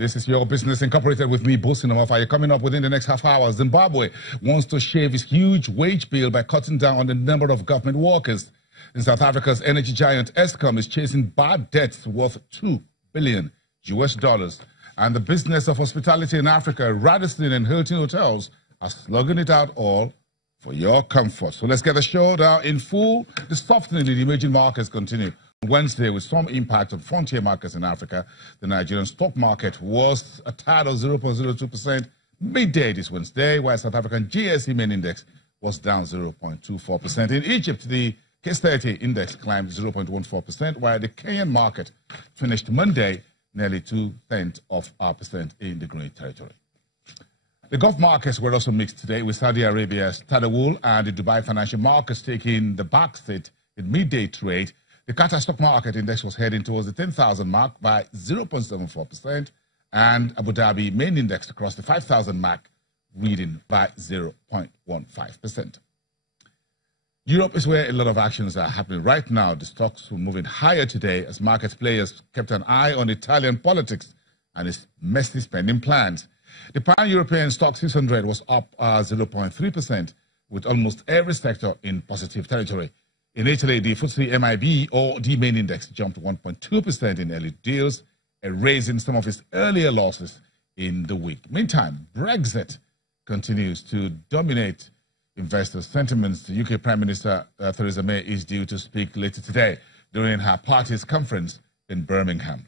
This is Your Business Incorporated with me, boasting of you coming up within the next half hour. Zimbabwe wants to shave its huge wage bill by cutting down on the number of government workers. In South Africa's energy giant Eskom is chasing bad debts worth $2 billion. And the business of hospitality in Africa, Radisson and Hilton hotels, are slugging it out all for your comfort. So let's get the show down in full. The softening in the emerging markets continue. Wednesday, with some impact on frontier markets in Africa, the Nigerian stock market was a tad of 0.02% midday this Wednesday, while South African GSE main index was down 0.24%. In Egypt, the Case 30 index climbed 0.14%, while the Kenyan market finished Monday nearly 0.2% in the green territory. The Gulf markets were also mixed today, with Saudi Arabia's Tadawul and the Dubai financial markets taking the back seat in midday trade. The Qatar stock market index was heading towards the 10,000 mark by 0.74%, and Abu Dhabi main index across the 5,000 mark, reading by 0.15%. Europe is where a lot of actions are happening right now. The stocks were moving higher today as market players kept an eye on Italian politics and its messy spending plans. The pan-European stock 600 was up 0.3%, with almost every sector in positive territory. In Italy, the FTSE MIB, or the main index, jumped 1.2% in early deals, erasing some of its earlier losses in the week. Meantime, Brexit continues to dominate investor sentiments. The UK Prime Minister Theresa May is due to speak later today during her party's conference in Birmingham.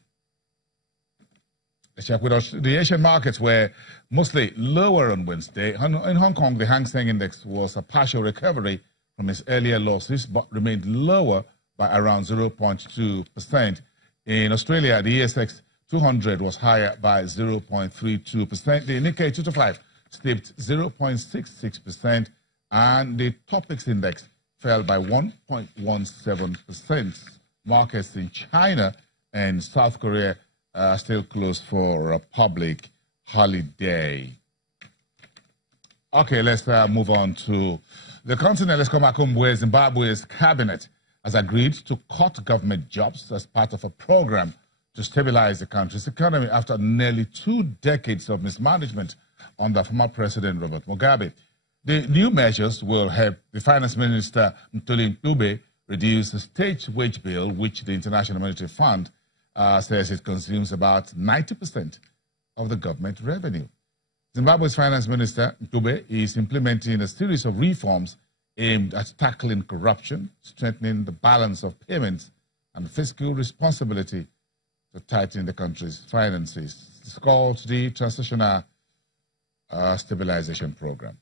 Let's check with the Asian markets, where mostly lower on Wednesday. In Hong Kong, the Hang Seng Index was a partial recovery from its earlier losses, but remained lower by around 0.2%. In Australia, the ASX 200 was higher by 0.32%. The Nikkei 225 slipped 0.66%, and the Topix Index fell by 1.17%. Markets in China and South Korea are still closed for a public holiday. Okay, let's move on to the continent. Let's come back home, where Zimbabwe's cabinet has agreed to cut government jobs as part of a program to stabilize the country's economy after nearly 2 decades of mismanagement under former President Robert Mugabe. The new measures will help the Finance Minister Mthuli Ncube reduce the state wage bill, which the International Monetary Fund says it consumes about 90% of the government revenue. Zimbabwe's Finance Minister Ncube is implementing a series of reforms aimed at tackling corruption, strengthening the balance of payments, and fiscal responsibility to tighten the country's finances. It's called the Transitional Stabilization Program.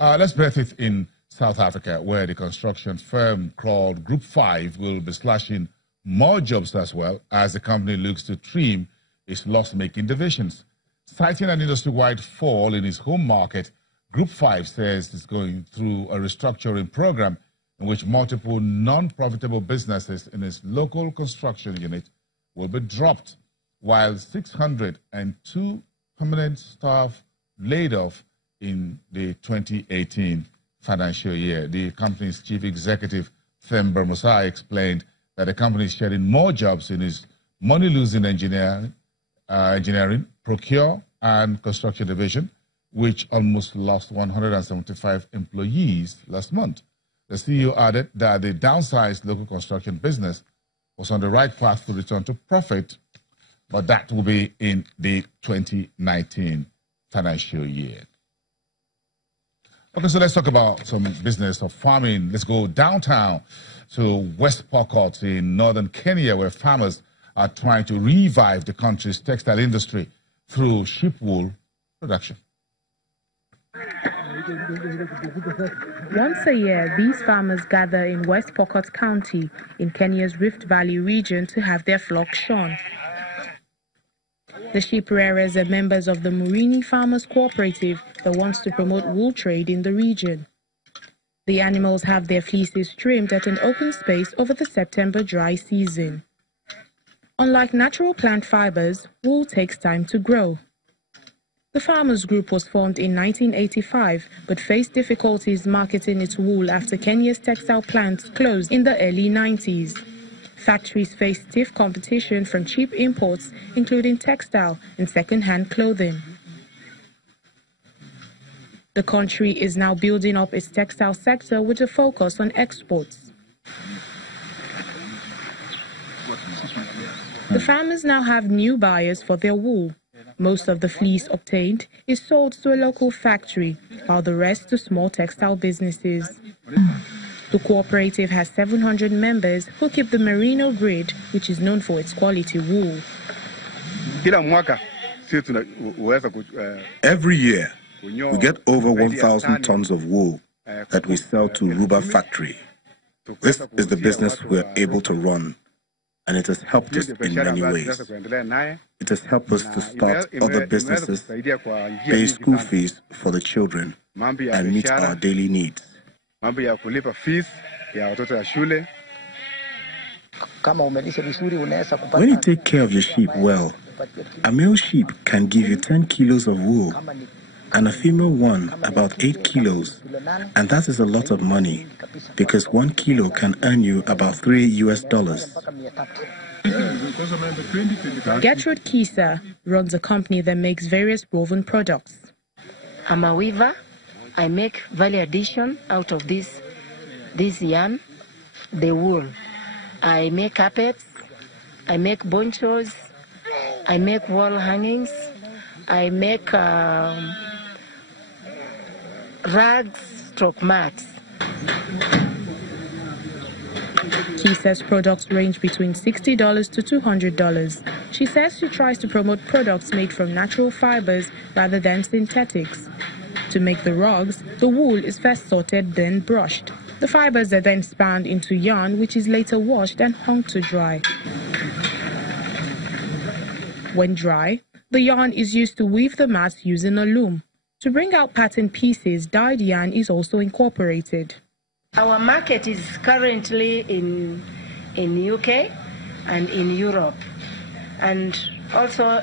Let's breathe it in South Africa, where the construction firm called Group 5 will be slashing more jobs as well as the company looks to trim its loss-making divisions. Citing an industry-wide fall in its home market, Group 5 says it's going through a restructuring program in which multiple non-profitable businesses in its local construction unit will be dropped, while 602 permanent staff laid off in the 2018 financial year. The company's chief executive, Themba Musai, explained that the company is shedding more jobs in its money-losing engineering, procure, and construction division, which almost lost 175 employees last month. The CEO added that the downsized local construction business was on the right path to return to profit, but that will be in the 2019 financial year. Okay, so let's talk about some business of farming. Let's go downtown to West Pokot in northern Kenya, where farmers are trying to revive the country's textile industry through sheep wool production. Once a year, these farmers gather in West Pokot County in Kenya's Rift Valley region to have their flocks shorn. The sheep rearers are members of the Murini Farmers Cooperative that wants to promote wool trade in the region. The animals have their fleeces trimmed at an open space over the September dry season. Unlike natural plant fibers, wool takes time to grow. The farmers group was formed in 1985 but faced difficulties marketing its wool after Kenya's textile plants closed in the early 90s. Factories face stiff competition from cheap imports, including textile and second-hand clothing. The country is now building up its textile sector with a focus on exports. The farmers now have new buyers for their wool. Most of the fleece obtained is sold to a local factory, while the rest to small textile businesses. The cooperative has 700 members who keep the merino breed, which is known for its quality wool. Every year, we get over 1,000 tons of wool that we sell to Ruba factory. This is the business we're able to run, and it has helped us in many ways. It has helped us to start other businesses, pay school fees for the children, and meet our daily needs. When you take care of your sheep well, a male sheep can give you 10 kilos of wool, and a female one about 8 kilos, and that is a lot of money, because 1 kilo can earn you about $3 US. Gertrude Kisa runs a company that makes various woven products. I'm a weaver. I make value addition out of this yarn, the wool. I make carpets, I make ponchos, I make wall hangings, I make rugs, stroke mats. Kisa's products range between $60 to $200. She says she tries to promote products made from natural fibers rather than synthetics. To make the rugs, the wool is first sorted, then brushed. The fibers are then spun into yarn, which is later washed and hung to dry. When dry, the yarn is used to weave the mats using a loom. To bring out pattern pieces, dyed yarn is also incorporated. Our market is currently in UK and in Europe, and also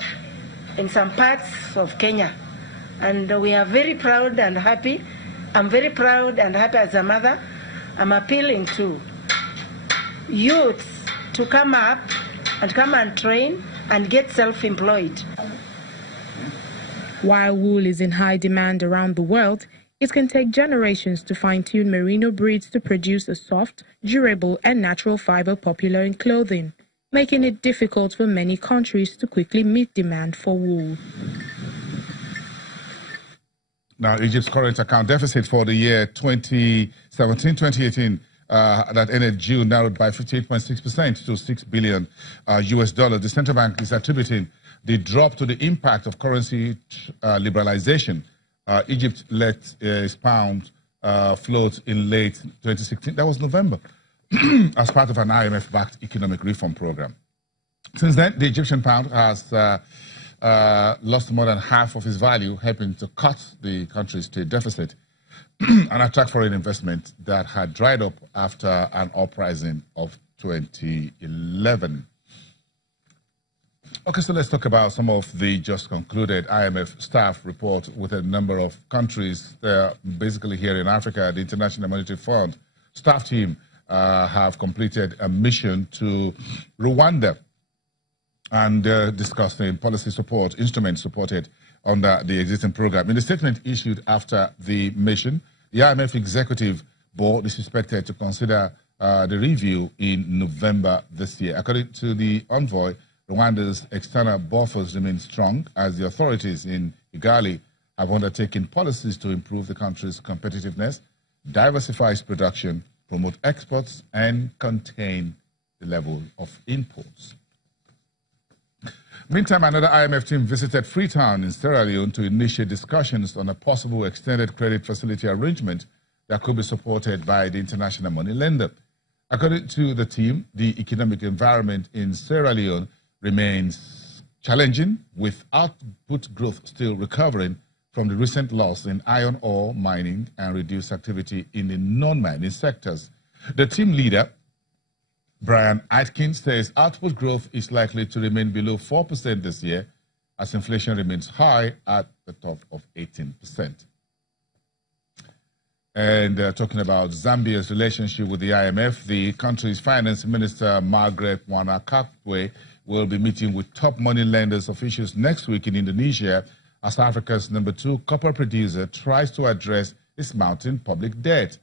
in some parts of Kenya. And we are very proud and happy. I'm very proud and happy as a mother. I'm appealing to youths to come up and come and train and get self-employed. While wool is in high demand around the world, it can take generations to fine-tune merino breeds to produce a soft, durable, and natural fiber popular in clothing, making it difficult for many countries to quickly meet demand for wool. Now, Egypt's current account deficit for the year 2017-2018 that ended June narrowed by 58.6% to $6 billion US. The central bank is attributing the drop to the impact of currency liberalization. Egypt let its pound float in late 2016. That was November, as part of an IMF-backed economic reform program. Since then, the Egyptian pound has lost more than half of its value, helping to cut the country's trade deficit and attract foreign investment that had dried up after an uprising of 2011. Okay, so let's talk about some of the just concluded IMF staff report with a number of countries, basically here in Africa. The International Monetary Fund staff team have completed a mission to Rwanda and discussing policy support, instruments supported under the existing program. In the statement issued after the mission, the IMF Executive Board is expected to consider the review in November this year. According to the envoy, Rwanda's external buffers remain strong as the authorities in Kigali have undertaken policies to improve the country's competitiveness, diversify its production, promote exports, and contain the level of imports. Meantime, another IMF team visited Freetown in Sierra Leone to initiate discussions on a possible extended credit facility arrangement that could be supported by the international money lender. According to the team, the economic environment in Sierra Leone remains challenging, with output growth still recovering from the recent loss in iron ore mining and reduced activity in the non-mining sectors. The team leader, Brian Atkins, says output growth is likely to remain below 4% this year as inflation remains high at the top of 18%. And talking about Zambia's relationship with the IMF, the country's finance minister, Margaret Mwanakatwe, will be meeting with top money lenders officials next week in Indonesia as Africa's #2 copper producer tries to address its mounting public debt.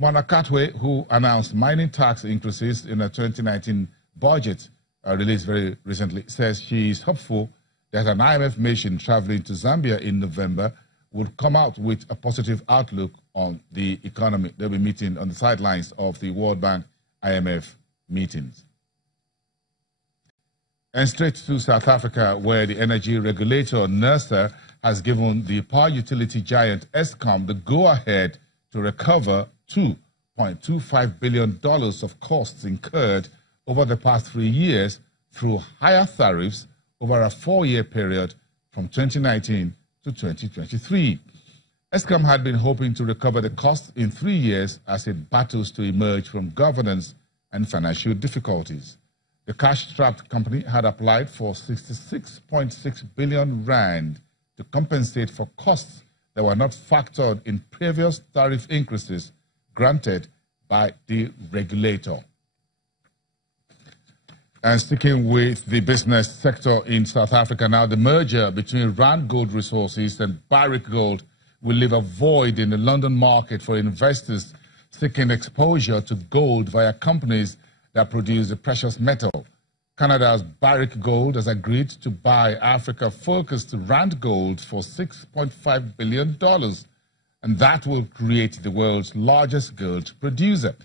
Mwanakatwe, who announced mining tax increases in a 2019 budget released very recently, says she is hopeful that an IMF mission traveling to Zambia in November would come out with a positive outlook on the economy. They'll be meeting on the sidelines of the World Bank IMF meetings. And straight to South Africa, where the energy regulator, NERSA, has given the power utility giant Eskom the go-ahead to recover $2.25 billion of costs incurred over the past 3 years through higher tariffs over a 4-year period from 2019 to 2023. Eskom had been hoping to recover the costs in 3 years as it battles to emerge from governance and financial difficulties. The cash-strapped company had applied for 66.6 billion rand to compensate for costs that were not factored in previous tariff increases granted by the regulator. And sticking with the business sector in South Africa now, the merger between Rand Gold Resources and Barrick Gold will leave a void in the London market for investors seeking exposure to gold via companies that produce the precious metal. Canada's Barrick Gold has agreed to buy Africa-focused Rand Gold for $6.5 billion, and that will create the world's largest gold producer.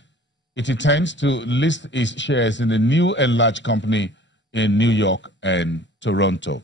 It intends to list its shares in a new enlarged company in New York and Toronto.